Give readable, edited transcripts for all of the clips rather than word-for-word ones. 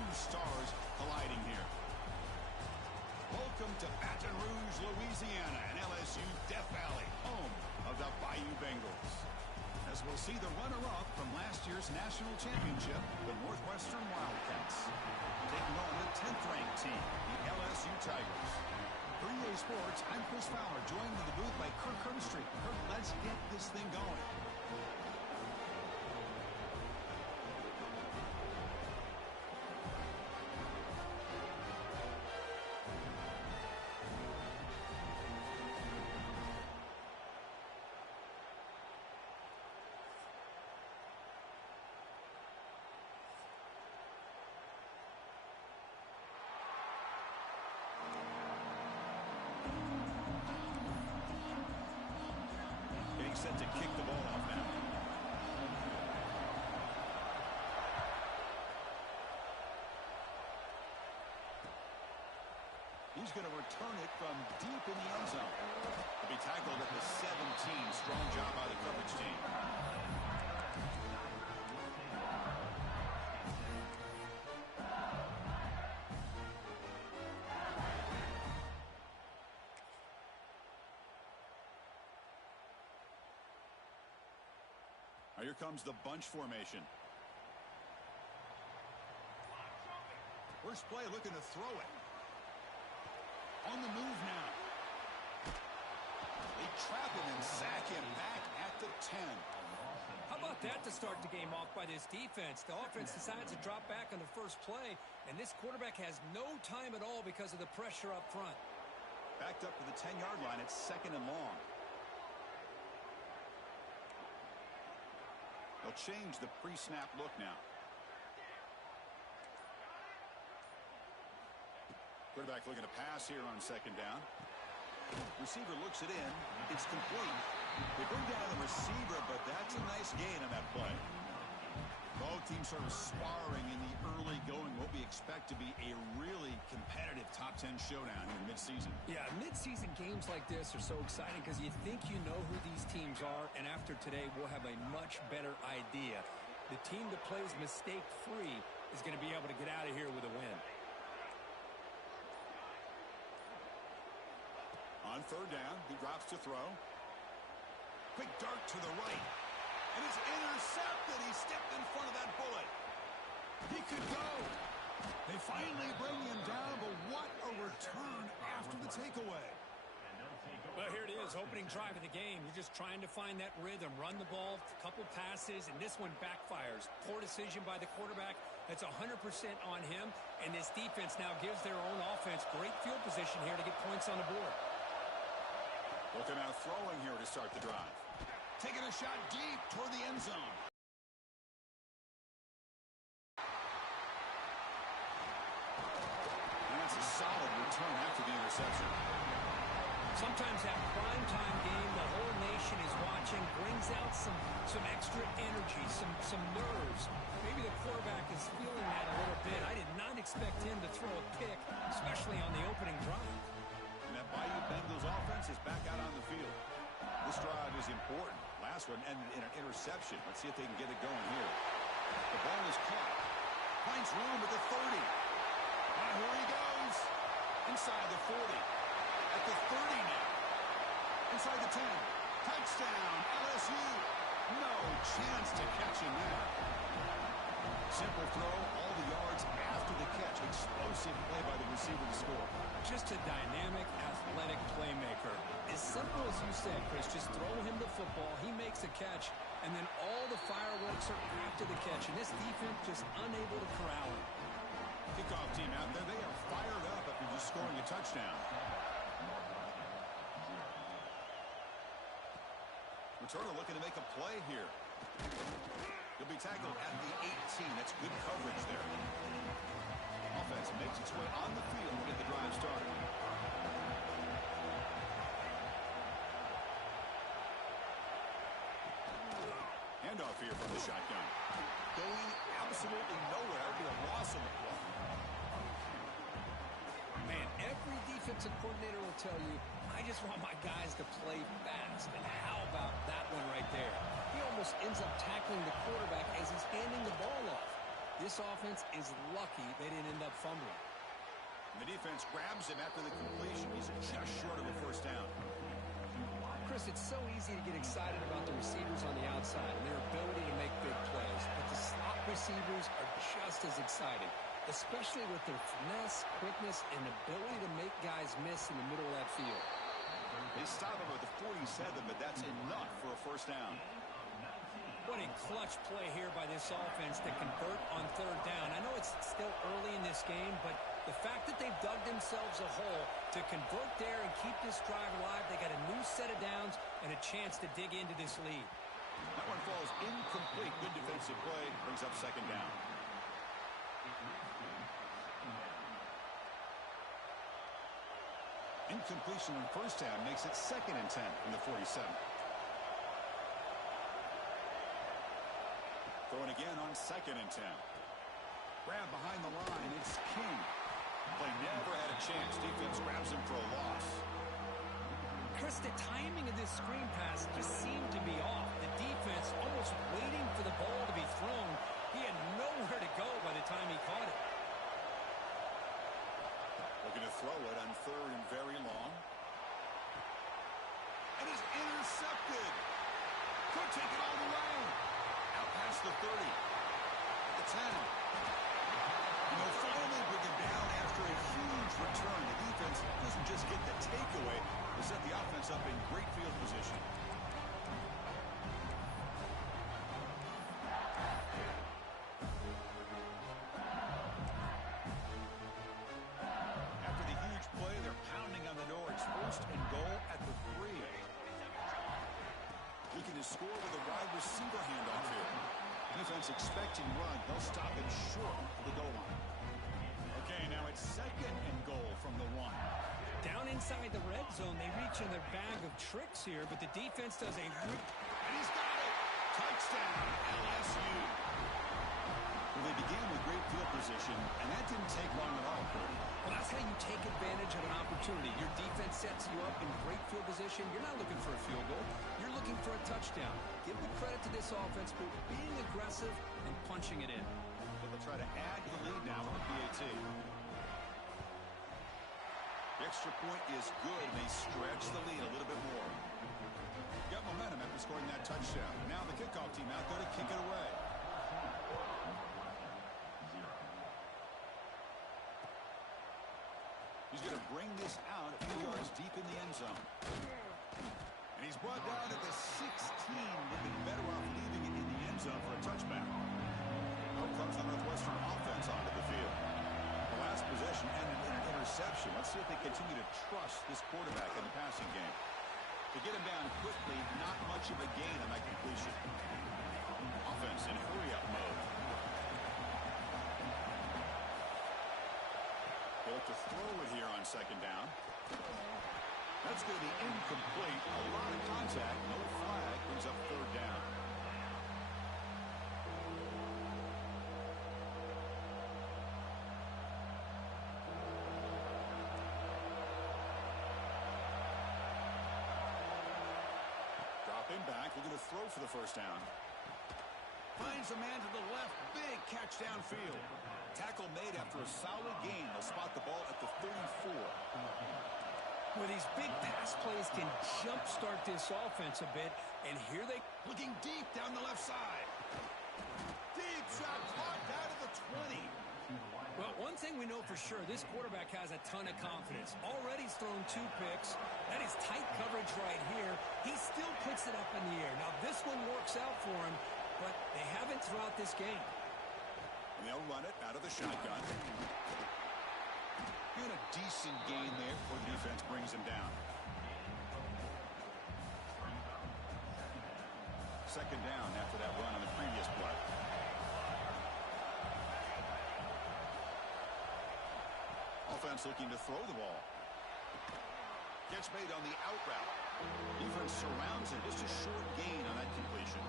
two stars colliding here. Welcome to Baton Rouge, Louisiana, and LSU Death Valley, home of the Bayou Bengals. As we'll see the runner-up from last year's national championship, the Northwestern Wildcats, taking on the 10th-ranked team, the LSU Tigers. For EA Sports, I'm Chris Fowler, joined in the booth by Kirk Herbstreit. Kirk, let's get this thing going. Set to kick the ball off now. He's going to return it from deep in the end zone. To be tackled at the 17. Strong job by the coverage team. Here comes the bunch formation. First play, looking to throw it. On the move now. They trap him and sack him back at the 10. How about that to start the game off by this defense? The offense decides to drop back on the first play, and this quarterback has no time at all because of the pressure up front. Backed up to the 10-yard line. It's 2nd and long. They'll change the pre-snap look now. Quarterback looking to pass here on 2nd down. Receiver looks it in. It's complete. They bring down the receiver, but that's a nice gain on that play. Both teams sort of sparring in the early going. What we expect to be a really competitive top 10 showdown in mid-season. Yeah, mid-season games like this are so exciting because you think you know who these teams are, and after today we'll have a much better idea. The team that plays mistake-free is going to be able to get out of here with a win. On 3rd down, he drops to throw. Quick dart to the right. And it's intercepted. He stepped in front of that bullet. He could go. They finally bring him down, but what a return after the takeaway. Well, here it is, opening drive of the game. You're just trying to find that rhythm, run the ball, a couple passes, and this one backfires. Poor decision by the quarterback. That's 100% on him, and this defense now gives their own offense great field position here to get points on the board. Looking out throwing here to start the drive. Taking a shot deep toward the end zone. And that's a solid return after the interception. Sometimes that primetime game, the whole nation is watching, brings out some extra energy, some nerves. Maybe the quarterback is feeling that a little bit. I did not expect him to throw a pick, especially on the opening drive. And that Bayou Bengals offense is back out on the field. This drive is important. Last one ended in an interception. Let's see if they can get it going here. The ball is caught. Finds room at the 30. And here he goes. Inside the 40. At the 30 now. Inside the 10. Touchdown, LSU. No chance to catch him there. Simple throw, all the yards after the catch. Explosive play by the receiver to score. Just a dynamic, athletic playmaker. As simple as you said, Chris, just throw him the football, he makes a catch, and then all the fireworks are after the catch, and this defense just unable to corral him. Kickoff team out there, they are fired up after just scoring a touchdown. Returner looking to make a play here. He'll be tackled at the 18. That's good coverage there. Offense makes its way on the field to get the drive started. Handoff here from the shotgun. Going absolutely nowhere. That'll be a loss of the play. Man, every defensive coordinator will tell you, I just want my guys to play fast. And how about that one right there? He almost ends up tackling the quarterback as he's handing the ball off. This offense is lucky they didn't end up fumbling. And the defense grabs him after the completion. He's just short of a first down. Chris, it's so easy to get excited about the receivers on the outside and their ability to make big plays, but the slot receivers are just as exciting, especially with their finesse, quickness, and ability to make guys miss in the middle of that field. They stop him at the 47, but that's enough for a first down. What a clutch play here by this offense to convert on third down. I know it's still early in this game, but the fact that they've dug themselves a hole to convert there and keep this drive alive, they got a new set of downs and a chance to dig into this lead. That one falls incomplete. Good defensive play. Brings up second down. Incompletion on first down makes it 2nd and 10 from the 47. Throwing again on 2nd and 10. Grab behind the line. It's King. Play never had a chance. Defense grabs him for a loss. Chris, the timing of this screen pass just seemed to be off. The defense almost waiting for the ball to be thrown. He had nowhere to go by the time he caught it. Looking to throw it on 3rd and very long. And is intercepted. Could take it all the way. Out past the 30. The 10. Finally bring him down after a huge return. The defense doesn't just get the takeaway. They set the offense up in great field position. After the huge play, they're pounding on the door. It's 1st and goal at the 3. Looking to score with a wide receiver handoff here. Defense expecting run. They'll stop it short of the goal line. Okay, now it's 2nd and goal from the 1. Down inside the red zone, they reach in their bag of tricks here, but the defense does a... And he's got it! Touchdown, LSU! Well, they began with great field position, and that didn't take long at all, Cody. Well, that's how you take advantage of an opportunity. Your defense sets you up in great field position. You're not looking for a field goal. You're looking for a touchdown. Give the credit to this offense for being aggressive and punching it in. They'll try to add to the lead now with the PAT. The extra point is good, and they stretch the lead a little bit more. Got momentum after scoring that touchdown. Now the kickoff team out there to kick it away. He's going to bring this out a few yards deep in the end zone. And he's brought down at the 16. Would have been better off leaving it in the end zone for a touchback. Out comes the Northwestern offense onto the field. The last possession ended in an interception. Let's see if they continue to trust this quarterback in the passing game. To get him down quickly, not much of a gain on that completion. Offense in hurry-up mode. They look to throw it here on 2nd down. That's going to be incomplete. A lot of contact, no flag, brings up 3rd down. Dropping back, looking to throw for the first down. Finds a man to the left, big catch downfield. Tackle made after a solid gain. They'll spot the ball at the 34. Well, these big pass plays can jumpstart this offense a bit, and here they... Looking deep down the left side. Deep shot caught down to the 20. Well, one thing we know for sure, this quarterback has a ton of confidence. Already he's thrown 2 picks. That is tight coverage right here. He still puts it up in the air. Now, this one works out for him, but they haven't throughout this game. And they'll run it out of the shotgun. And a decent gain there before the defense brings him down. 2nd down after that run on the previous play. Offense looking to throw the ball. Catch made on the out route. Defense surrounds him. Just a short gain on that completion.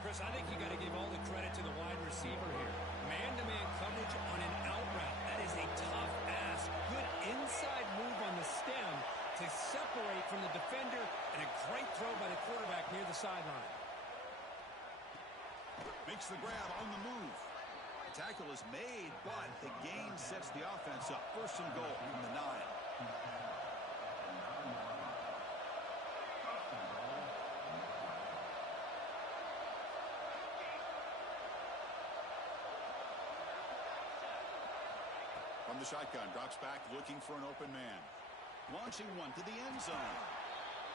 Chris, I think you got to give all the credit to the wide receiver here. Man-to-man coverage on an out route. That is a tough ask. Good inside move on the stem to separate from the defender, and a great throw by the quarterback near the sideline. Makes the grab on the move. tackle is made, but the gain sets the offense up. First and goal from the 9. From the shotgun, drops back, looking for an open man. Launching one to the end zone.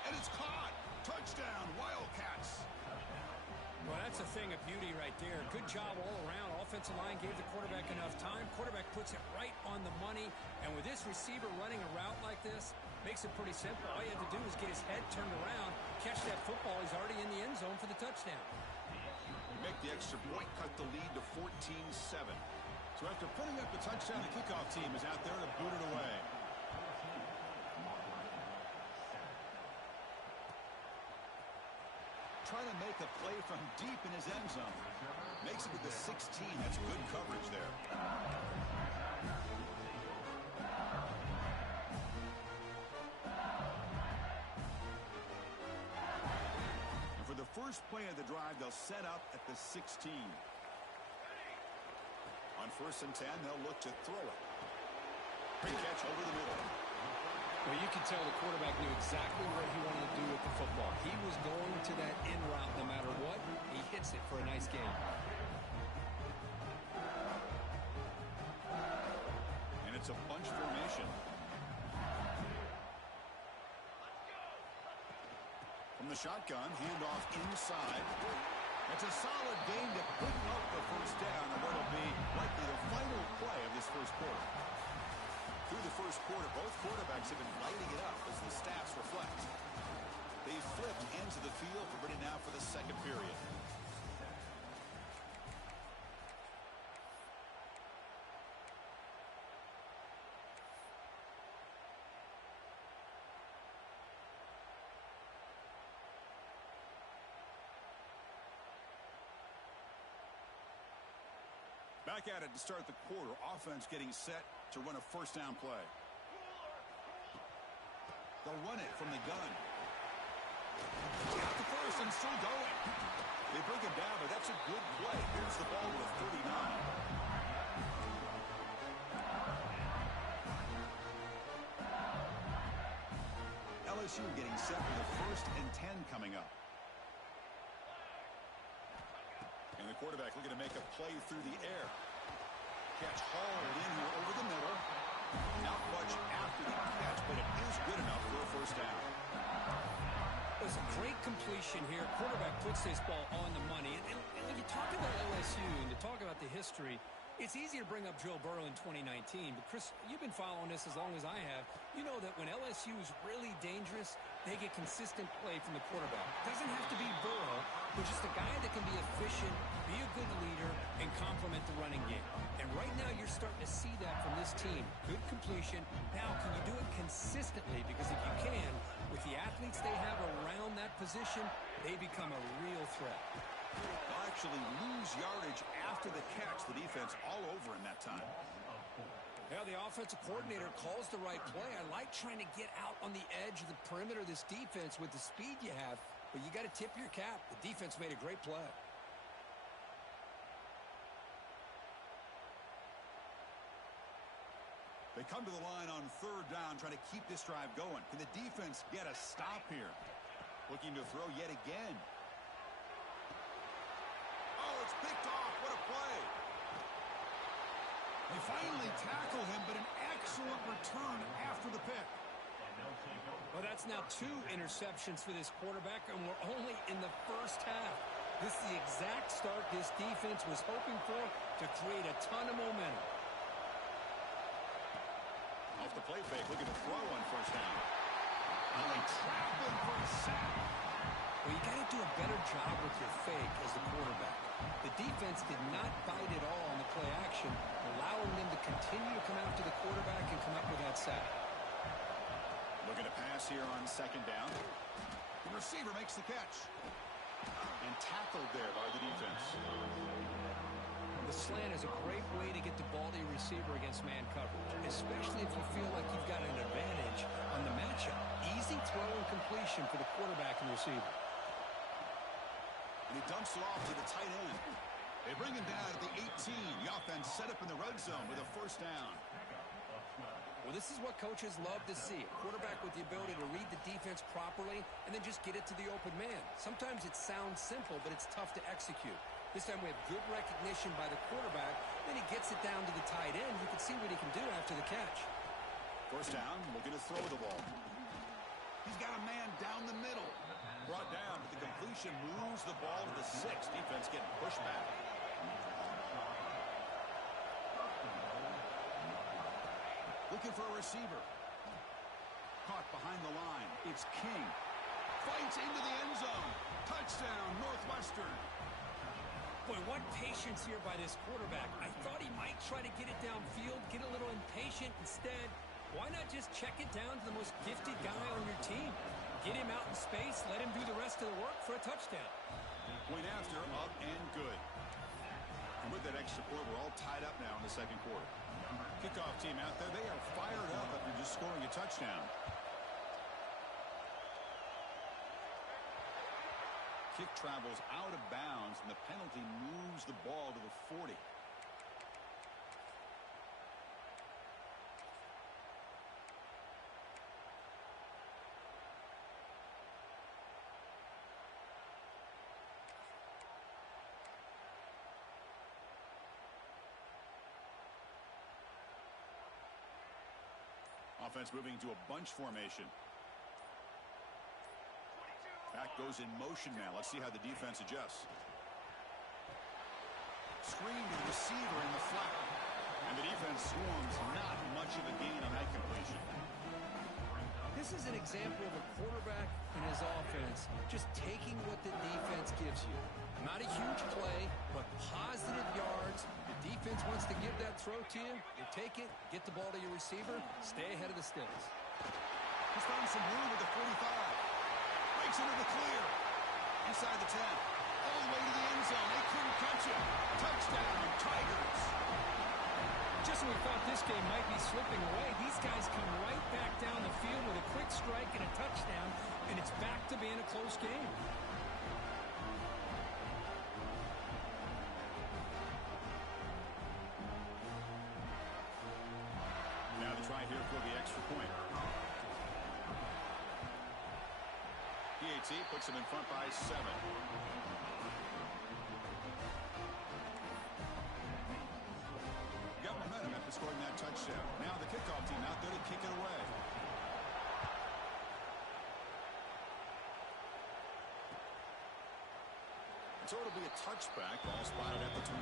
And it's caught. Touchdown, Wildcats. Well, that's a thing of beauty right there. Good job all around. Offensive line gave the quarterback enough time. Quarterback puts it right on the money. And with this receiver running a route like this, makes it pretty simple. All you have to do is get his head turned around, catch that football. He's already in the end zone for the touchdown. Make the extra point, cut the lead to 14-7. So after putting up the touchdown, the kickoff team is out there to boot it away. Trying to make a play from deep in his end zone. Makes it to the 16. That's good coverage there. And for the first play of the drive, they'll set up at the 16. On 1st and 10, they'll look to throw it. Great catch over the middle. Well, you can tell the quarterback knew exactly what he wanted to do with the football. He was going to that in route no matter what. He hits it for a nice gain. And it's a bunch formation. From the shotgun, handoff inside. It's a solid gain to pick up the first down, and what'll be likely the final play of this first quarter. Through the first quarter, both quarterbacks have been lighting it up as the stats reflect. They flipped ends of the field. We're ready now for the second period. Back at it to start the quarter. Offense getting set to run a first down play. They'll run it from the gun. Got the first and still going. They bring him down, but that's a good play. Here's the ball with 39. LSU getting set for the 1st and 10 coming up. And the quarterback looking to make a play through the air. Catch hauled in here over the middle. Not much after the catch, but it is good enough for a first down. It was a great completion here. Quarterback puts this ball on the money. And when you talk about LSU and to talk about the history, it's easy to bring up Joe Burrow in 2019. But, Chris, you've been following this as long as I have. You know that when LSU is really dangerous, they get consistent play from the quarterback. Doesn't have to be Burrow, but just a guy that can be efficient, be a good leader, and complement the running game. And right now you're starting to see that from this team. Good completion. Now, can you do it consistently? Because if you can, with the athletes they have around that position, they become a real threat. They'll actually lose yardage after the catch. The defense all over in that time. Yeah, the offensive coordinator calls the right play. I like trying to get out on the edge of the perimeter of this defense with the speed you have, but you got to tip your cap. The defense made a great play. They come to the line on 3rd down, trying to keep this drive going. Can the defense get a stop here? Looking to throw yet again. Oh, it's picked off. What a play. They finally tackle him, but an excellent return after the pick. Well, that's now 2 interceptions for this quarterback, and we're only in the first half. This is the exact start this defense was hoping for to create a ton of momentum. Off the play fake, looking to throw on 1st down. And they trap him for a sack. Well, you got to do a better job with your fake as the quarterback. The defense did not bite at all on the play action, allowing them to continue to come after the quarterback and come up with that sack. Looking to pass here on 2nd down. The receiver makes the catch. And tackled there by the defense. The slant is a great way to get the ball to your receiver against man coverage, especially if you feel like you've got an advantage on the matchup. Easy throw and completion for the quarterback and receiver. And he dumps it off to the tight end. They bring him down at the 18. The offense set up in the red zone with a first down. Well, this is what coaches love to see. A quarterback with the ability to read the defense properly and then just get it to the open man. Sometimes it sounds simple, but it's tough to execute. This time we have good recognition by the quarterback. Then he gets it down to the tight end. You can see what he can do after the catch. First down, looking to throw the ball. He's got a man down the middle. Brought down, but the completion moves the ball to the 6. Defense getting pushed back. Looking for a receiver. Caught behind the line. It's King. Fights into the end zone. Touchdown, Northwestern. Boy, what patience here by this quarterback. I thought he might try to get it downfield, get a little impatient. Instead, why not just check it down to the most gifted guy on your team? Get him out in space, let him do the rest of the work for a touchdown. Point after, up and good. And with that extra point, we're all tied up now in the second quarter. Kickoff team out there, they are fired up after just scoring a touchdown. Kick travels out of bounds, and the penalty moves the ball to the 40. Offense moving to a bunch formation. Back goes in motion now. Let's see how the defense adjusts. Screen to the receiver in the flat. And the defense swarms. Not much of a gain on that completion. This is an example of a quarterback and his offense just taking what the defense gives you. Not a huge play, but positive yards. The defense wants to give that throw to you. You take it, get the ball to your receiver, stay ahead of the sticks. He's found some room at the 45. Breaks into the clear. Inside the 10. All the way to the end zone. They couldn't catch him. Touchdown, Tigers. Just when we thought this game might be slipping away, these guys come right back down the field with a quick strike and a touchdown, and it's back to being a close game. Now the try here for the extra point. PAT puts them in front by 7. Got momentum after scoring that touchdown. Now the kickoff team out there to kick it away. So it'll be a touchback. Ball spotted at the 25.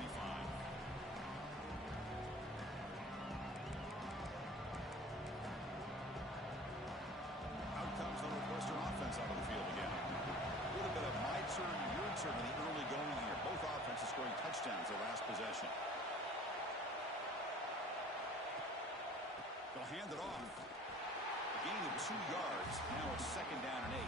Out comes the Northwestern offense out of the field again. A little bit of my turn, your turn in the early going here. Both offenses scoring touchdowns their last possession. They'll hand it off. A gain of 2 yards. Now it's second down and 8.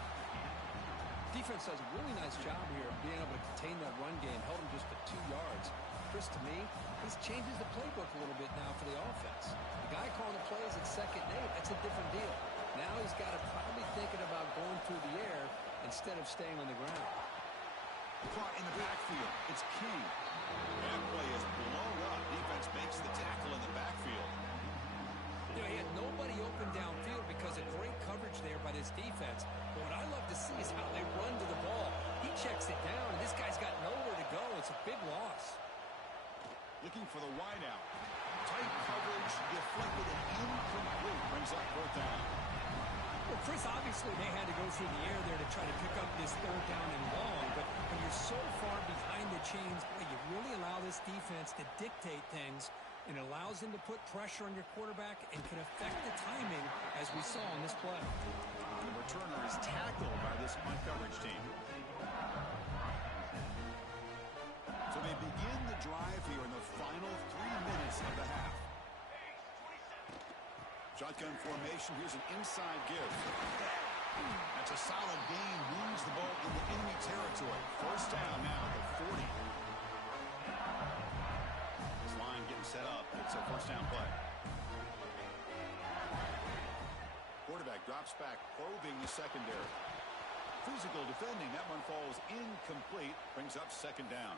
Defense does a really nice job here of being able to contain that run game. Held him just to 2 yards. Chris, to me, this changes the playbook a little bit now for the offense. The guy calling the plays at second and 8, that's a different deal. Now he's got to probably thinking about going through the air instead of staying on the ground. Caught in the backfield. It's King. That play is blown up. Defense makes the tackle in the backfield. You know, he had nobody open downfield because of great coverage there by this defense. But what I love to see is how they run to the ball. He checks it down, and this guy's got nowhere to go. It's a big loss. Looking for the wideout. Tight coverage, deflected and incomplete. Brings up 4th down. Well, Chris, obviously they had to go through the air there to try to pick up this 3rd down and long. But when you're so far behind the chains, you really allow this defense to dictate things. It allows him to put pressure on your quarterback and can affect the timing, as we saw on this play. And the returner is tackled by this punt coverage team. So they begin the drive here in the final 3 minutes of the half. Shotgun formation. Here's an inside give. That's a solid gain. Moves the ball into enemy territory. First down now at the 40. Getting set up. It's a first down play. Quarterback drops back, probing the secondary. Physical defending. That one falls incomplete. Brings up second down.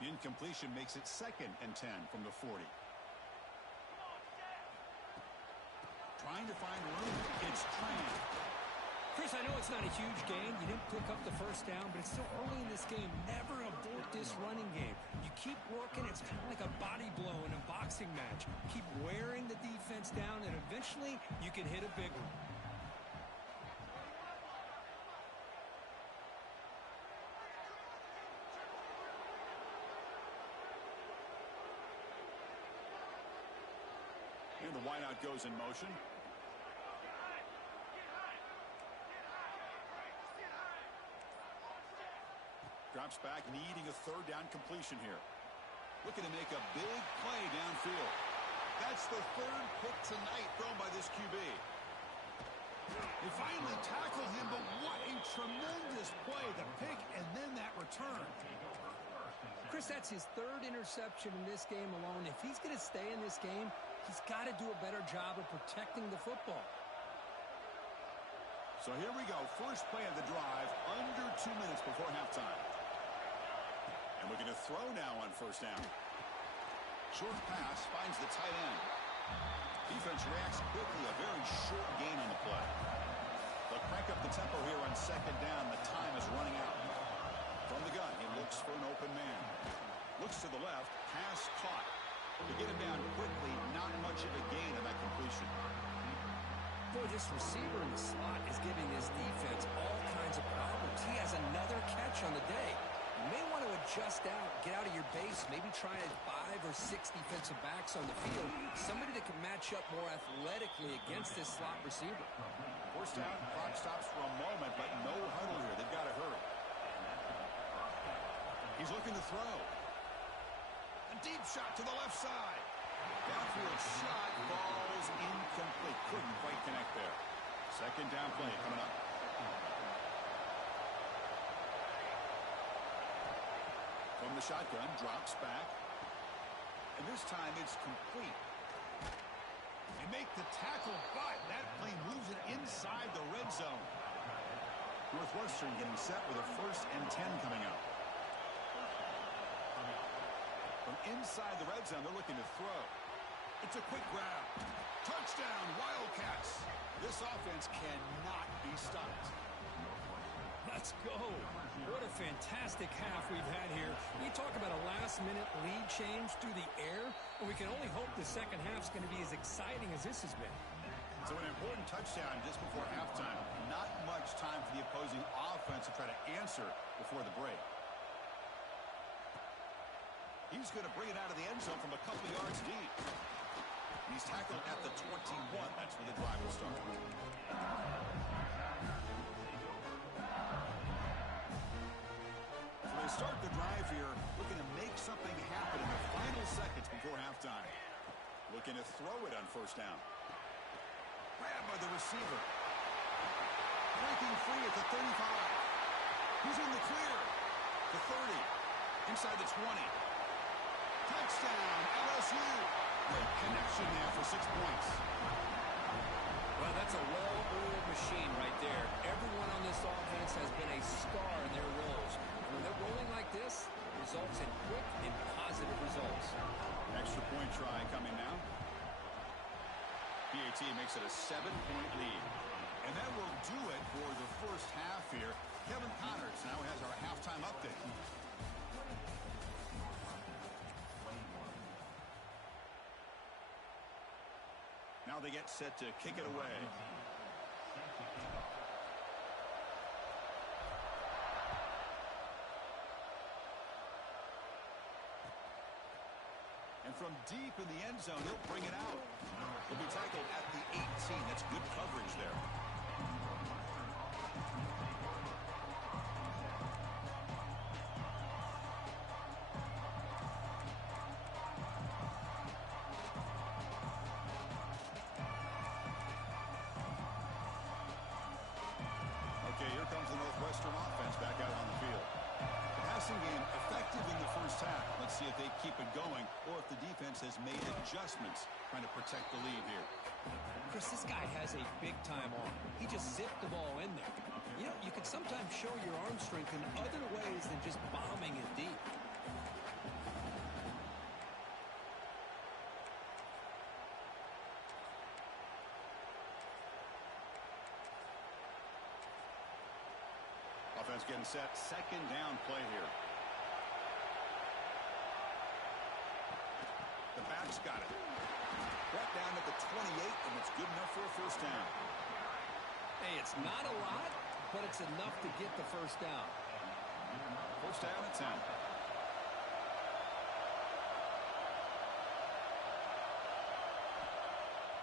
The incompletion makes it 2nd and 10 from the 40. Trying to find room. It's Tran. Chris, I know it's not a huge gain. You didn't pick up the first down, but it's still early in this game. Never abort this running game. You keep working. It's kind of like a body blow in a boxing match. Keep wearing the defense down, and eventually you can hit a big one. And the wideout goes in motion. Drops back, needing a 3rd down completion here. Looking to make a big play downfield. That's the 3rd pick tonight thrown by this QB. They finally tackle him, but what a tremendous play. The pick and then that return. Chris, that's his 3rd interception in this game alone. If he's going to stay in this game, he's got to do a better job of protecting the football. So here we go. First play of the drive, under 2 minutes before halftime. And looking to throw now on 1st down. Short pass finds the tight end. Defense reacts quickly. A very short gain on the play. They'll crank up the tempo here on 2nd down. The time is running out. From the gun, he looks for an open man. Looks to the left. Pass caught. To get him down quickly, not much of a gain on that completion. Boy, this receiver in the slot is giving this defense all kinds of problems. He has another catch on the day. You may want to adjust out, get out of your base, maybe try 5 or 6 defensive backs on the field. Somebody that can match up more athletically against this slot receiver. 1st down, clock stops for a moment, but no huddle here. They've got to hurry. He's looking to throw. A deep shot to the left side. Downfield shot falls incomplete. Couldn't quite connect there. 2nd down play coming up. From the shotgun, drops back. And this time it's complete. They make the tackle, but that play moves it inside the red zone. Northwestern getting set with a 1st and 10 coming up. From inside the red zone, they're looking to throw. It's a quick grab. Touchdown, Wildcats. This offense cannot be stopped. Let's go. What a fantastic half we've had here. You talk about a last-minute lead change through the air, and we can only hope the second half's going to be as exciting as this has been. So an important touchdown just before halftime. Not much time for the opposing offense to try to answer before the break. He's going to bring it out of the end zone from a couple yards deep. He's tackled at the 21. That's where the drive will start. So they start the drive here, looking to make something happen in the final seconds before halftime. Looking to throw it on 1st down. Grabbed by the receiver. Breaking free at the 35. He's in the clear. The 30. Inside the 20. Touchdown, LSU. Great connection there for 6 points. Well, that's a well-oiled machine right there. Everyone on this offense has been a star in their roles. And when they're rolling like this, it results in quick and positive results. Extra point try coming now. PAT makes it a 7-point lead. And that will do it for the first half here. Kevin Connors now has our halftime update. Now they get set to kick it away. And from deep in the end zone, he'll bring it out. He'll be tackled at the 18. That's good coverage there. Okay, here comes the Northwestern offense back out on the field. The passing game effective in the first half. Let's see if they keep it going or if the defense has made adjustments trying to protect the lead here. Chris, this guy has a big-time arm. He just zipped the ball in there. You know, you can sometimes show your arm strength in other ways than just bombing it deep. Defense getting set. Second down play here. The back's got it. Brought down at the 28, and it's good enough for a first down. Hey, it's not a lot, but it's enough to get the first down. First down at 10.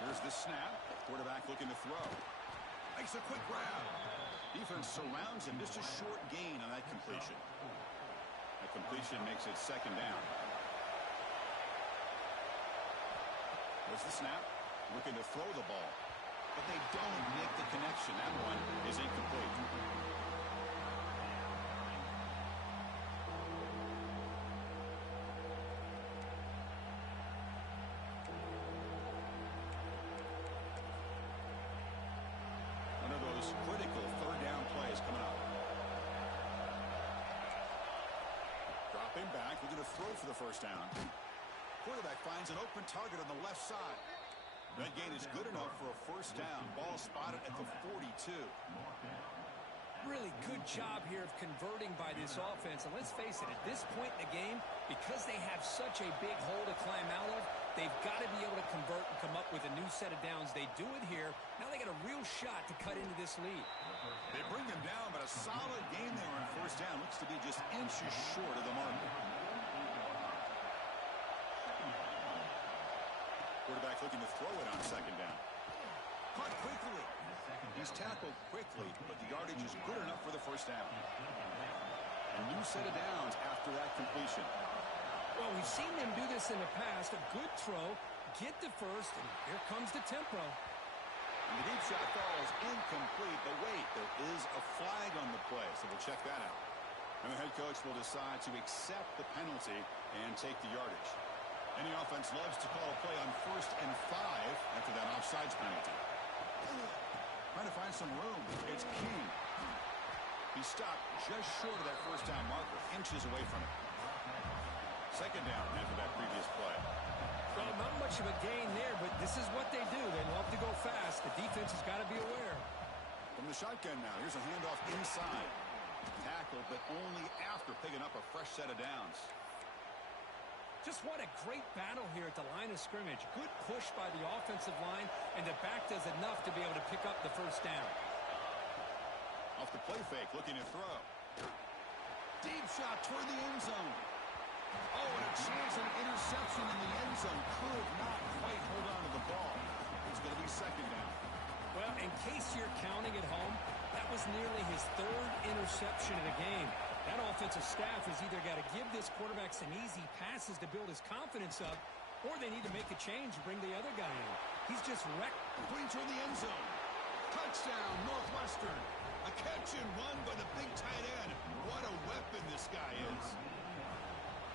Here's the snap. Quarterback looking to throw. Makes a quick grab. Defense surrounds him. Just a short gain on that completion. That completion makes it second down. There's the snap. Looking to throw the ball. But they don't make the connection. That one is incomplete. One of those critical third down plays coming up. Dropping back. Looking to throw for the first down. Quarterback finds an open target on the left side. That gain is good enough for a first down. Ball spotted at the 42. Really good job here of converting by this offense. And let's face it, at this point in the game, because they have such a big hole to climb out of, they've got to be able to convert and come up with a new set of downs. They do it here. Now they got a real shot to cut into this lead. They bring them down, but a solid game there on first down. Looks to be just inches short of the marker. Quarterback looking to throw it on second down. Caught quickly. He's tackled quickly, but the yardage is good enough for the first down. A new set of downs after that completion. Well, we've seen them do this in the past. A good throw, get to first, and here comes the tempo. And the deep shot falls incomplete. But wait, there is a flag on the play, so we'll check that out. And the head coach will decide to accept the penalty and take the yardage. Any offense loves to call a play on 1st and 5 after that offsides penalty. Trying to find some room. It's King. He stopped just short of that first down marker, inches away from it. Second down after that previous play. Well, not much of a gain there, but this is what they do. They love to go fast. The defense has got to be aware. From the shotgun now, here's a handoff inside. Tackle, but only after picking up a fresh set of downs. Just what a great battle here at the line of scrimmage. Good push by the offensive line, and the back does enough to be able to pick up the first down. Off the play fake, looking to throw. Deep shot toward the end zone. Oh, and a chance of an interception in the end zone. Could not quite hold on to the ball. It's going to be second down. Well, in case you're counting at home, that was nearly his 3rd interception of the game. That offensive staff has either got to give this quarterback some easy passes to build his confidence up, or they need to make a change and bring the other guy in. He's just wrecked. Going toward the end zone. Touchdown, Northwestern. A catch and run by the big tight end. What a weapon this guy is.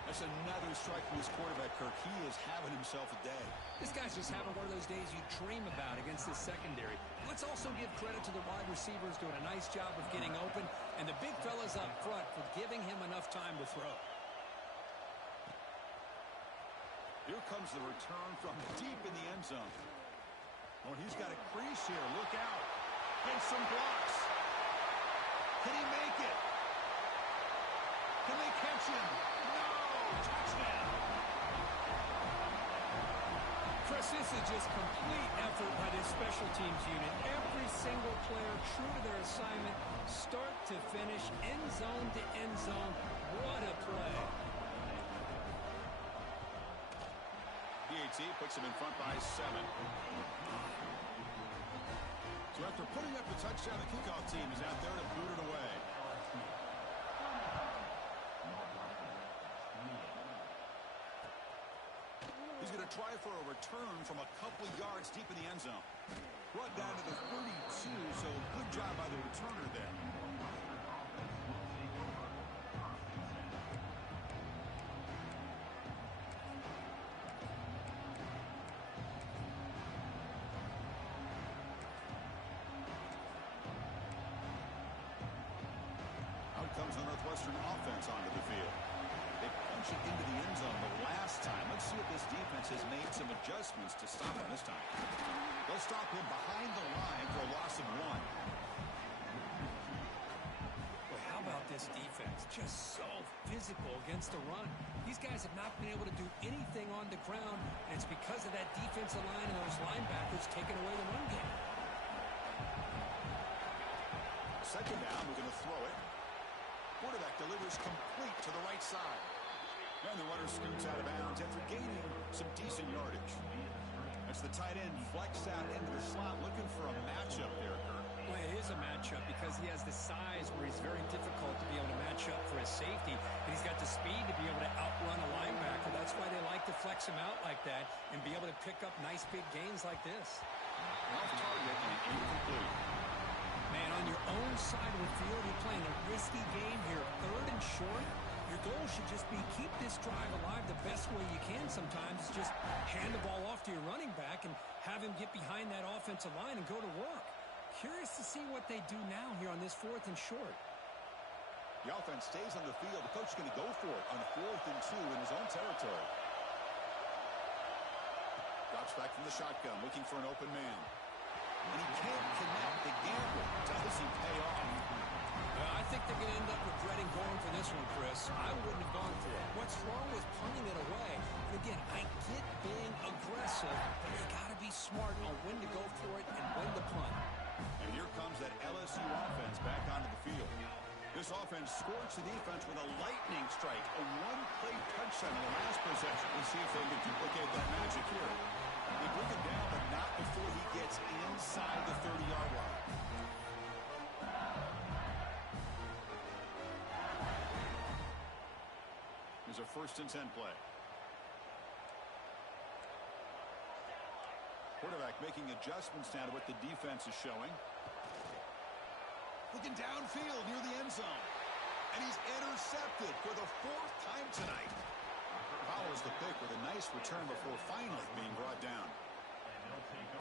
That's another strike from his quarterback, Kirk. He is having himself a day. This guy's just having one of those days you dream about against this secondary. Let's also give credit to the wide receivers doing a nice job of getting open, and the big fellas up front for giving him enough time to throw. Here comes the return from deep in the end zone. Oh, he's got a crease here. Look out. And some blocks. Can he make it? Can they catch him? No! Touchdown! Chris, this is just complete effort by this special teams unit. Every single player true to their assignment, start to finish, end zone to end zone. What a play. PAT puts him in front by 7. So after putting up the touchdown, the kickoff team is out there to boot it away. He's going to try for a return from a couple yards deep in the end zone. Brought down to the 32, so good job by the returner there. Out comes the Northwestern offense onto the field. They punch it into the end zone the last time. Let's see if this defense has made some adjustments to stop him this time. They'll stop him behind the line for a loss of 1. Well, how about this defense. Just so physical against the run. These guys have not been able to do anything on the ground, and it's because of that defensive line and those linebackers taking away the run game. Second down, we're going to throw it. Quarterback delivers complete to the right side. And the runner scoots out of bounds after gaining some decent yardage. That's the tight end flexed out into the slot, looking for a matchup there, Kirk. Well, it is a matchup because he has the size where he's very difficult to be able to match up for his safety. And he's got the speed to be able to outrun a linebacker. That's why they like to flex him out like that and be able to pick up nice big gains like this. Off target and incomplete. Man, on your own side of the field, you're playing a risky game here. Third and short. Your goal should just be keep this drive alive the best way you can sometimes. Just hand the ball off to your running back and have him get behind that offensive line and go to work. Curious to see what they do now here on this 4th and short. The offense stays on the field. The coach is going to go for it on 4th and 2 in his own territory. Drops back from the shotgun, looking for an open man. And he can't connect. The gamble doesn't pay off. I think they're going to end up regretting going for this one, Chris. I wouldn't have gone for it. What's wrong with punting it away? And again, I get being aggressive, but you got to be smart on when to go for it and when to punt. And here comes that LSU offense back onto the field. This offense scorched the defense with a lightning strike, a one-play touchdown in the last possession. We'll see if they can duplicate that magic here. They bring him down, but not before he gets inside the 30-yard line. Here's a 1st and 10 play. Quarterback making adjustments now to what the defense is showing. Looking downfield near the end zone. And he's intercepted for the 4th time tonight. Follows the pick with a nice return before finally being brought down.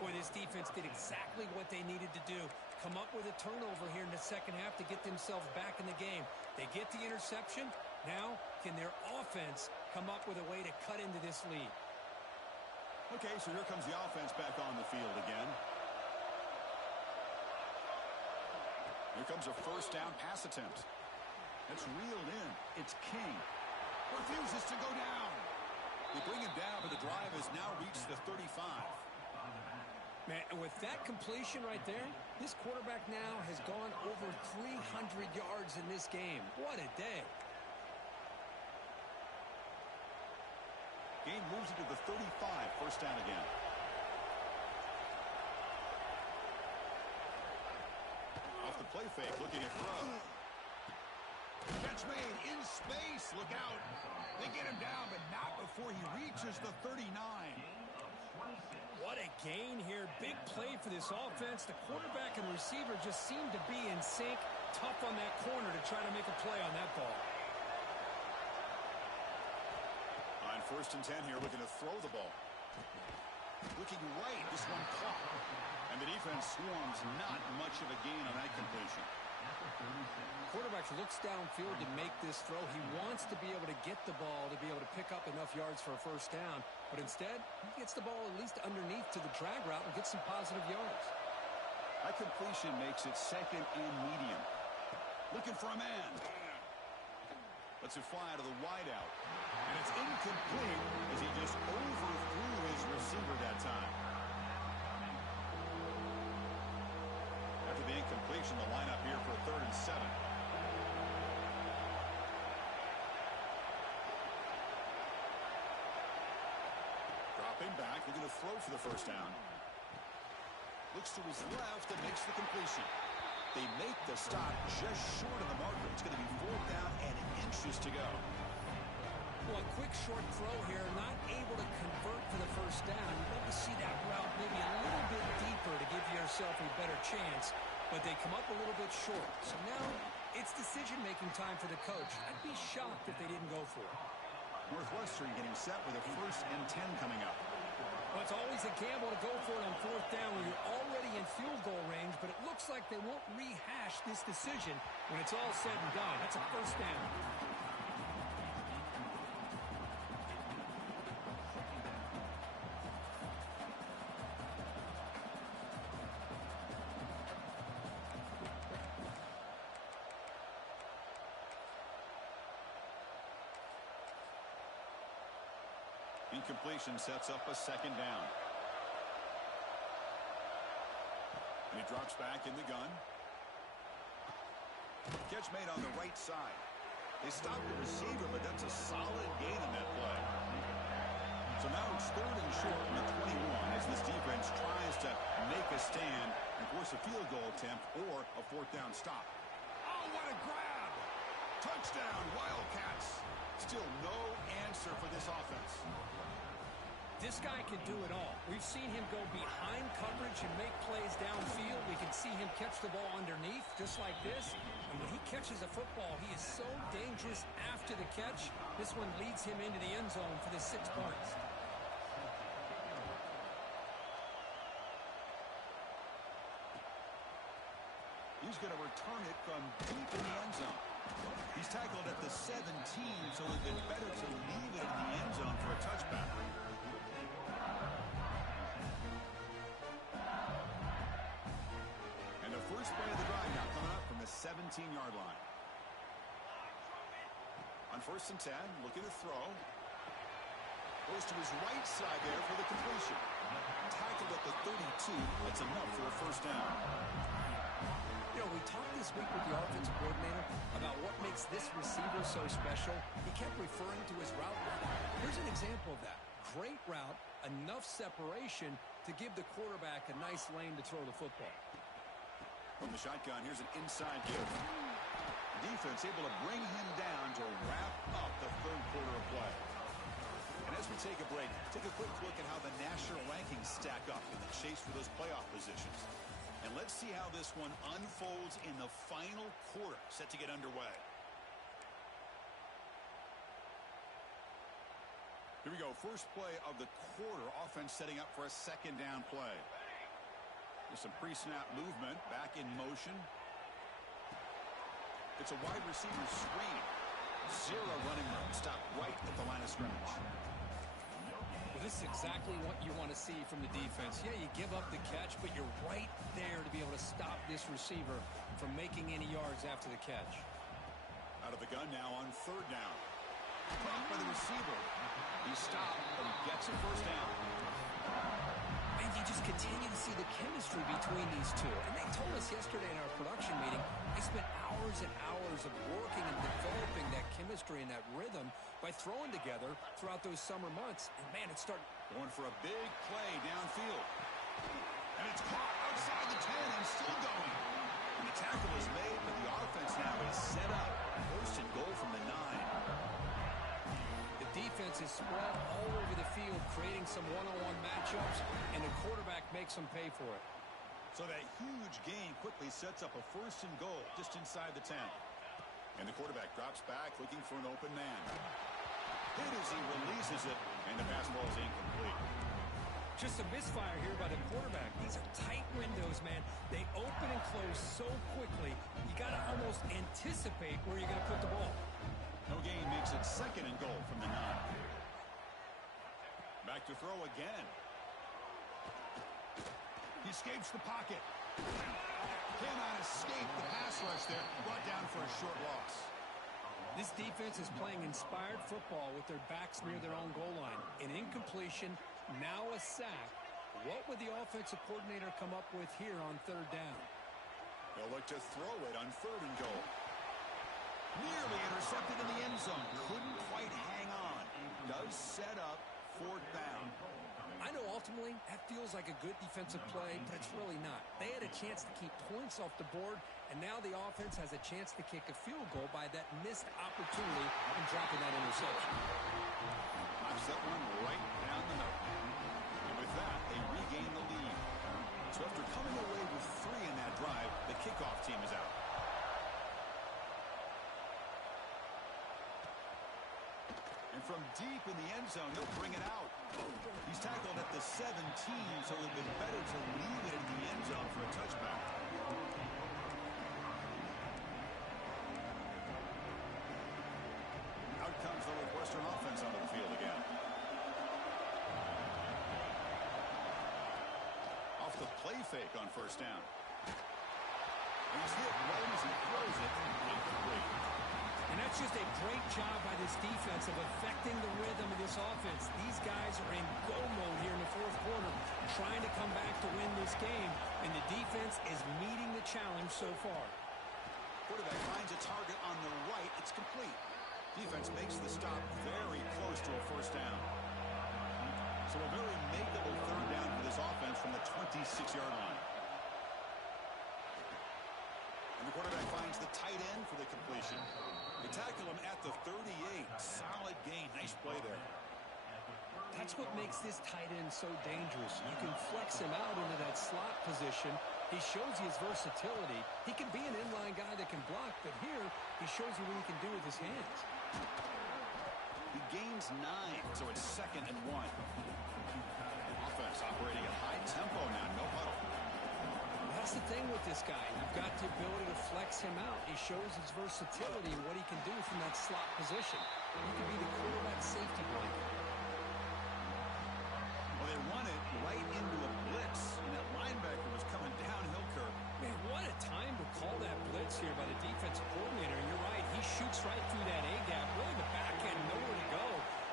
Boy, this defense did exactly what they needed to do. Come up with a turnover here in the second half to get themselves back in the game. They get the interception. Now, can their offense come up with a way to cut into this lead? Okay, so here comes the offense back on the field again. Here comes a 1st down pass attempt. That's reeled in. It's King. Refuses to go down. They bring him down, but the drive has now reached the 35. Man, and with that completion right there, this quarterback now has gone over 300 yards in this game. What a day. Game moves into the 35, 1st down again. Off the play fake, looking at throw. Catch made in space. Look out. They get him down, but not before he reaches the 39. What a gain here. Big play for this offense. The quarterback and receiver just seem to be in sync. Tough on that corner to try to make a play on that ball. On 1st and 10 here, looking to throw the ball. Looking right, this one caught. And the defense swarms, not much of a gain on that completion. Quarterback looks downfield to make this throw. He wants to be able to get the ball to be able to pick up enough yards for a 1st down. But instead, he gets the ball at least underneath to the drag route and gets some positive yards. That completion makes it 2nd and medium. Looking for a man. Lets it fly to the wideout. And it's incomplete as he just overthrew his receiver that time. After the incompletion, the lineup here for a 3rd and 7. Dropping back, looking to throw for the 1st down. Looks to his left and makes the completion. They make the stop just short of the marker. It's going to be 4th down and inches to go. Well, a quick short throw here, not able to convert for the 1st down. You'd love to see that route maybe a little bit deeper to give yourself a better chance, but they come up a little bit short. So now it's decision-making time for the coach. I'd be shocked if they didn't go for it. Northwestern getting set with a 1st and 10 coming up. Well, it's always a gamble to go for it on 4th down when you're already in field goal range, but it looks like they won't rehash this decision when it's all said and done. That's a 1st down. Incompletion sets up a second down. And he drops back in the gun. Catch made on the right side. They stopped the receiver, but that's a solid gain on that play. So now it's 3rd and short from the 21 as this defense tries to make a stand and force a field goal attempt or a 4th down stop. Oh, what a grab! Touchdown, Wildcats. Still no answer for this offense. This guy can do it all. We've seen him go behind coverage and make plays downfield. We can see him catch the ball underneath just like this. And when he catches a football, he is so dangerous after the catch. This one leads him into the end zone for the 6 points. He's going to return it from deep in the end zone. He's tackled at the 17, so it would have been better to leave it in the end zone for a touchback. And the first play of the drive now coming up from the 17-yard line. On 1st and 10, looking to throw. Goes to his right side there for the completion. Tackled at the 32. That's enough for a 1st down. You know, we talked this week with the offensive coordinator about what makes this receiver so special. He kept referring to his route running. Here's an example of that. Great route, enough separation to give the quarterback a nice lane to throw the football. From the shotgun, here's an inside give. Defense able to bring him down to wrap up the 3rd quarter of play. And as we take a break, take a quick look at how the national rankings stack up in the chase for those playoff positions. And let's see how this one unfolds in the final quarter, set to get underway. Here we go. First play of the quarter. Offense setting up for a 2nd down play. There's some pre-snap movement. Back in motion. It's a wide receiver screen. 0 running room. Stop right at the line of scrimmage. Well, this is exactly what you want to see from the defense. Yeah, you give up the catch, but you're right there to be able to stop this receiver from making any yards after the catch. Out of the gun now on 3rd down. Caught by the receiver. He stopped, but he gets a 1st down. And you just continue to see the chemistry between these two. And they told us yesterday in our production meeting, they spent hours and hours of working and developing that chemistry and that rhythm by throwing together throughout those summer months. And, man, it's starting. Going for a big play downfield. And it's caught outside the 10 and still going. And the tackle is made, but the offense now is set up. 1st and goal from the 9. The defense is spread all over the field, creating some one-on-one matchups, and the quarterback makes them pay for it. So that huge gain quickly sets up a 1st and goal just inside the 10. And the quarterback drops back looking for an open man. Hit as he releases it, and the pass ball is incomplete. Just a misfire here by the quarterback. These are tight windows, man. They open and close so quickly, you got to almost anticipate where you're going to put the ball. No gain makes it 2nd and goal from the 9. Back to throw again. He escapes the pocket. Cannot escape the pass rush there. Brought down for a short loss. This defense is playing inspired football with their backs near their own goal line. An incompletion, now a sack. What would the offensive coordinator come up with here on 3rd down? They'll look to throw it on 3rd and goal. Nearly intercepted in the end zone. Couldn't quite hang on. Does set up 4th down. I know ultimately that feels like a good defensive play, but it's really not. They had a chance to keep points off the board, and now the offense has a chance to kick a field goal by that missed opportunity and dropping that interception. Knocks that one right down the middle. And with that, they regain the lead. So after coming away with 3 in that drive, the kickoff team is out. And from deep in the end zone, he'll bring it out. He's tackled at the 17, so it would have been better to leave it in the end zone for a touchback. Out comes the Northwestern offense onto the field again. Off the play fake on 1st down. And he's hit right as he throws it. Incomplete. And that's just a great job by this defense of affecting the rhythm of this offense. These guys are in go mode here in the fourth quarter, trying to come back to win this game, and the defense is meeting the challenge so far. Quarterback finds a target on the right. It's complete. Defense makes the stop very close to a first down. So a very makeable third down for this offense from the 26-yard line. And the quarterback finds the tight end for the completion. They tackle him at the 38. Solid gain. Nice play there. That's what makes this tight end so dangerous. You can flex him out into that slot position. He shows you his versatility. He can be an inline guy that can block, but here he shows you what he can do with his hands. He gains 9, so it's 2nd and 1. Offense operating at high tempo now. No huddle. That's the thing with this guy. You've got the ability to flex him out. He shows his versatility and what he can do from that slot position. He can be the quarterback safety blanket. Well, they run it right into a blitz, and that linebacker was coming downhill, Kirk. Man, what a time to call that blitz here by the defensive coordinator. And you're right, he shoots right through that A-gap. Really, the back end, nowhere to go.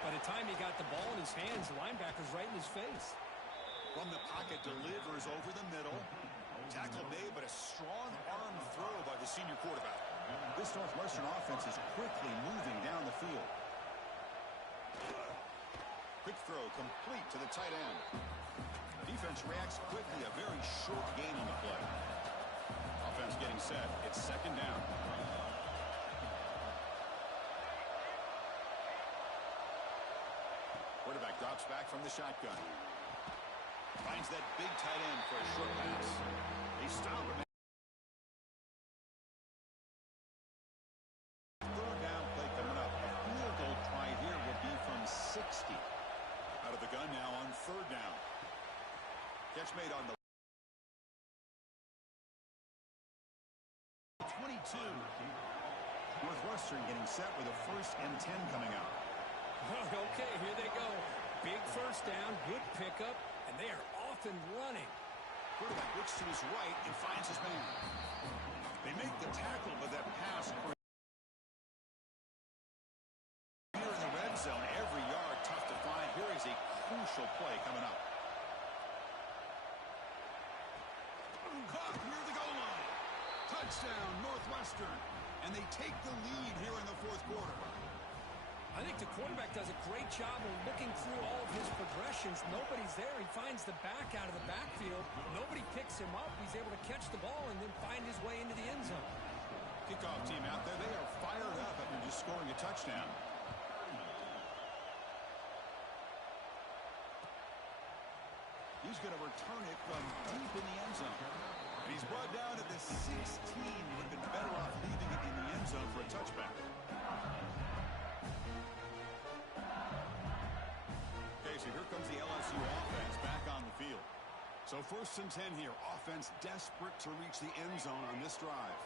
By the time he got the ball in his hands, the linebacker's right in his face. From the pocket, delivers over the middle. Tackle made, but a strong arm throw by the senior quarterback. This Northwestern offense is quickly moving down the field. Quick throw complete to the tight end. Defense reacts quickly. A very short gain on the play. Offense getting set. It's 2nd down. Quarterback drops back from the shotgun. Finds that big tight end for a short pass. They stop him. Third down play coming up. A field goal try here will be from 60. Out of the gun now on 3rd down. Catch made on the 22. Northwestern getting set with a 1st and 10 coming out. Okay, here they go. Big first down, good pickup, and they are off and running. Quarterback looks to his right and finds his man. They make the tackle, but that pass here in the red zone, every yard tough to find. Here is a crucial play coming up. Caught near the goal line. Touchdown, Northwestern. And they take the lead here in the fourth quarter. I think the quarterback does a great job of looking through all of his progressions. Nobody's there. He finds the back out of the backfield. Nobody picks him up. He's able to catch the ball and then find his way into the end zone. Kickoff team out there. They are fired up after just scoring a touchdown. He's going to return it from deep in the end zone. And he's brought down at the 16. Would have been better off leaving it in the end zone for a touchback. So here comes the LSU offense back on the field. So 1st and 10 here. Offense desperate to reach the end zone on this drive.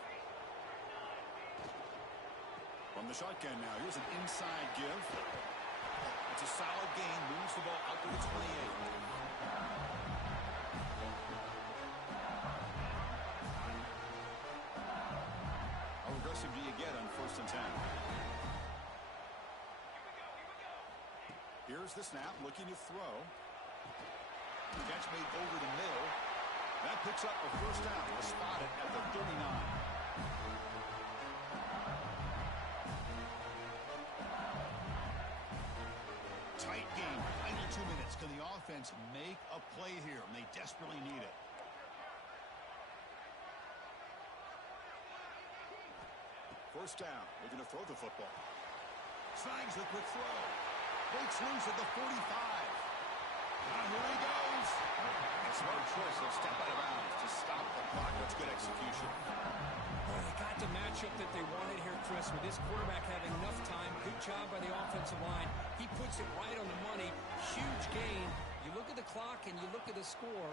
From the shotgun now. Here's an inside give. It's a solid gain. Moves the ball out to the 28. How aggressive do you get on 1st and 10? Here's the snap, looking to throw. Catch made over the middle. That picks up a first down. We'll spot it at the 39. Tight game. Final 2 minutes. Can the offense make a play here? And they desperately need it. First down. Looking to throw the football. Snags the quick throw. Breaks loose at the 45. Now here he goes. And smart choice. He'll step out of bounds to stop the clock. That's good execution. Boy, they got the matchup that they wanted here, Chris, with this quarterback having enough time. Good job by the offensive line. He puts it right on the money. Huge gain. You look at the clock and you look at the score.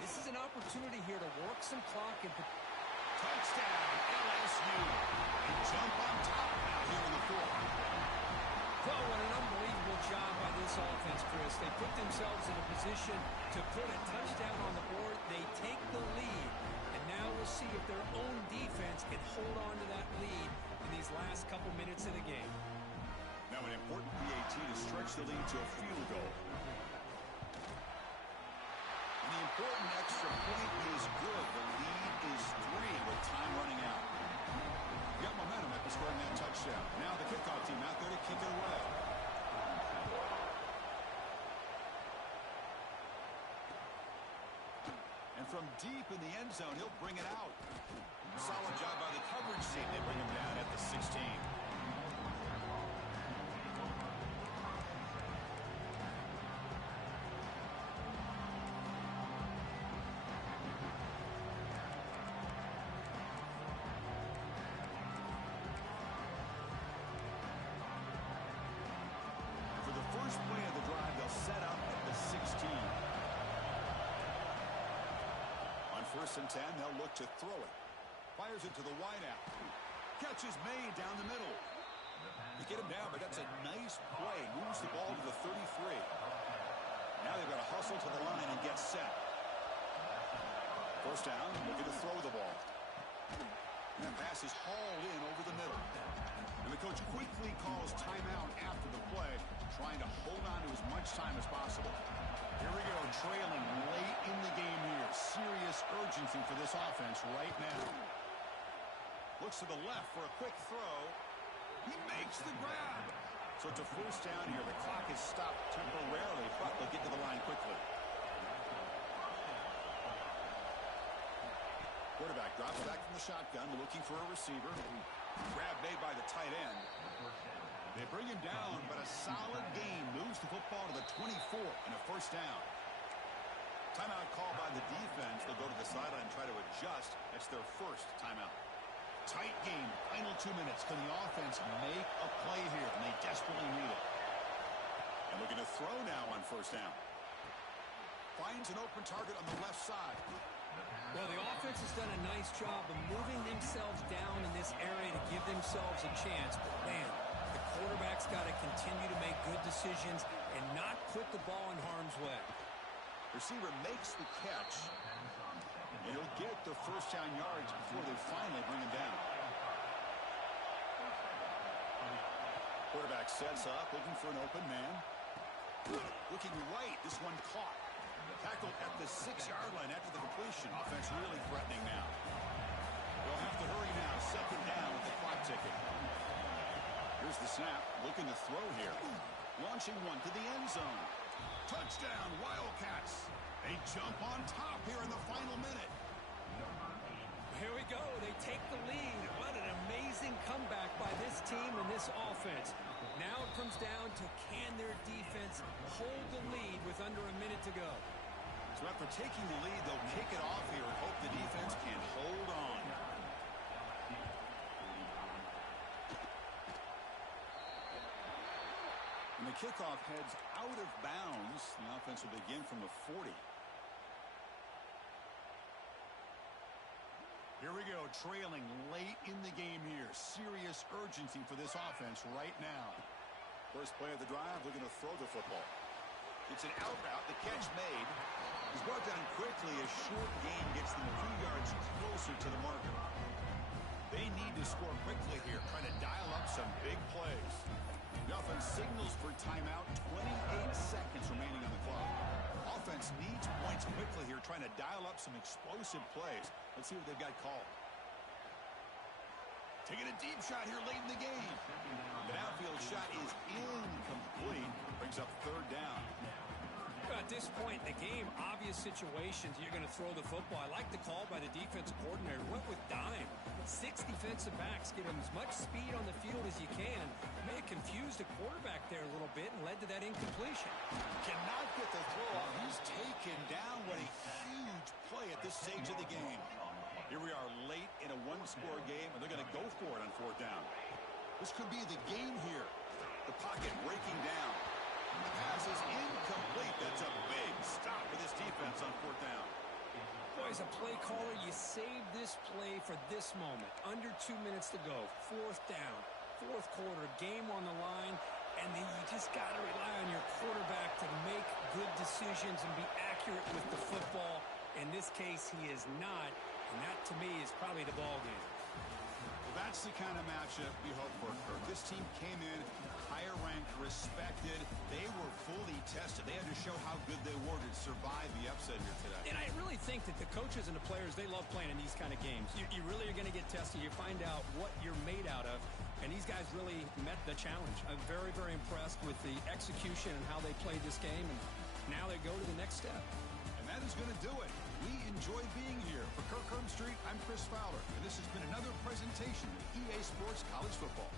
This is an opportunity here to work some clock and touchdown, LSU. They jump on top now here in the fourth. Well, what an unbelievable job by this offense, Chris. They put themselves in a position to put a touchdown on the board. They take the lead, and now we'll see if their own defense can hold on to that lead in these last couple minutes of the game. Now an important PAT to stretch the lead to a field goal. And the important extra point is good. The lead is 3 with time running out. You got momentum after scoring that touchdown. Now the kickoff team out there to kick it away. And from deep in the end zone, he'll bring it out. Solid job by the coverage team. They bring him down at the 16. For the first play of the drive, they'll set up at the 16. On 1st and 10, they'll look to throw it. Fires it to the wideout. Catch is made down the middle. You get him down, but that's a nice play. Moves the ball to the 33. Now they've got to hustle to the line and get set. 1st down, looking to throw the ball. And that pass is hauled in over the middle. And the coach quickly calls timeout after the play, trying to hold on to as much time as possible. Here we go, trailing late in the game here. Serious urgency for this offense right now. Looks to the left for a quick throw. He makes the grab. So it's a 1st down here. The clock is stopped temporarily, but they'll get to the line quickly. Quarterback drops back from the shotgun, looking for a receiver. Grab made by the tight end. They bring him down, but a solid gain moves the football to the 24 and a 1st down. Timeout call by the defense. They'll go to the sideline and try to adjust. That's their 1st timeout. Tight game. Final 2 minutes. Can the offense make a play here? And they desperately need it. And looking to throw now on 1st down. Finds an open target on the left side. Well, the offense has done a nice job of moving themselves down in this area to give themselves a chance. But, man, the quarterback's got to continue to make good decisions and not put the ball in harm's way. Receiver makes the catch. And he'll get the 1st down yards before they finally bring him down. Quarterback sets up, looking for an open man. Looking right, this one caught. Tackled at the 6-yard line after the completion. Offense really threatening now. They'll have to hurry now. 2nd down with the clock ticking. Here's the snap. Looking to throw here. Launching one to the end zone. Touchdown, Wildcats. They jump on top here in the final minute. Here we go. They take the lead. What an amazing comeback by this team and this offense. Now it comes down to can their defense hold the lead with under a minute to go. So after taking the lead, they'll kick it off here and hope the defense can hold on. And the kickoff heads out of bounds. The offense will begin from the 40. Here we go, trailing late in the game here. Serious urgency for this offense right now. First play of the drive, looking to throw the football. It's an out route, the catch made. He's brought down quickly. A short gain gets them a few yards closer to the marker. They need to score quickly here, trying to dial up some big plays. The offense signals for timeout, 28 seconds remaining on the clock. Offense needs points quickly here, trying to dial up some explosive plays. Let's see what they've got called. Taking a deep shot here late in the game. The downfield shot is incomplete. Brings up 3rd down. At this point in the game, obvious situations, you're going to throw the football. I like the call by the defensive coordinator. Went with dime. 6 defensive backs, get them as much speed on the field as you can. May have confused the quarterback there a little bit and led to that incompletion. Cannot get the throw off. He's taken down. What a huge play at this stage of the game. Here we are late in a 1-score game, and they're going to go for it on 4th down. This could be the game here. The pocket breaking down. The pass is incomplete. That's a big stop for this defense on 4th down. Boy, as a play caller, you save this play for this moment. Under 2 minutes to go. 4th down. 4th quarter. Game on the line. And then you just got to rely on your quarterback to make good decisions and be accurate with the football. In this case, he is not. And that, to me, is probably the ball game. Well, That's the kind of matchup you hope for, Kirk. This team came in higher ranked, respected. They were fully tested. They had to show how good they were to survive the upset here today. And I really think that the coaches and the players, they love playing in these kind of games. You really are going to get tested. You find out what you're made out of. And these guys really met the challenge. I'm very, very impressed with the execution and how they played this game. And now they go to the next step. And that is going to do it. We enjoy being here. For Kirk Herbstreit, I'm Chris Fowler. And this has been another presentation of EA Sports College Football.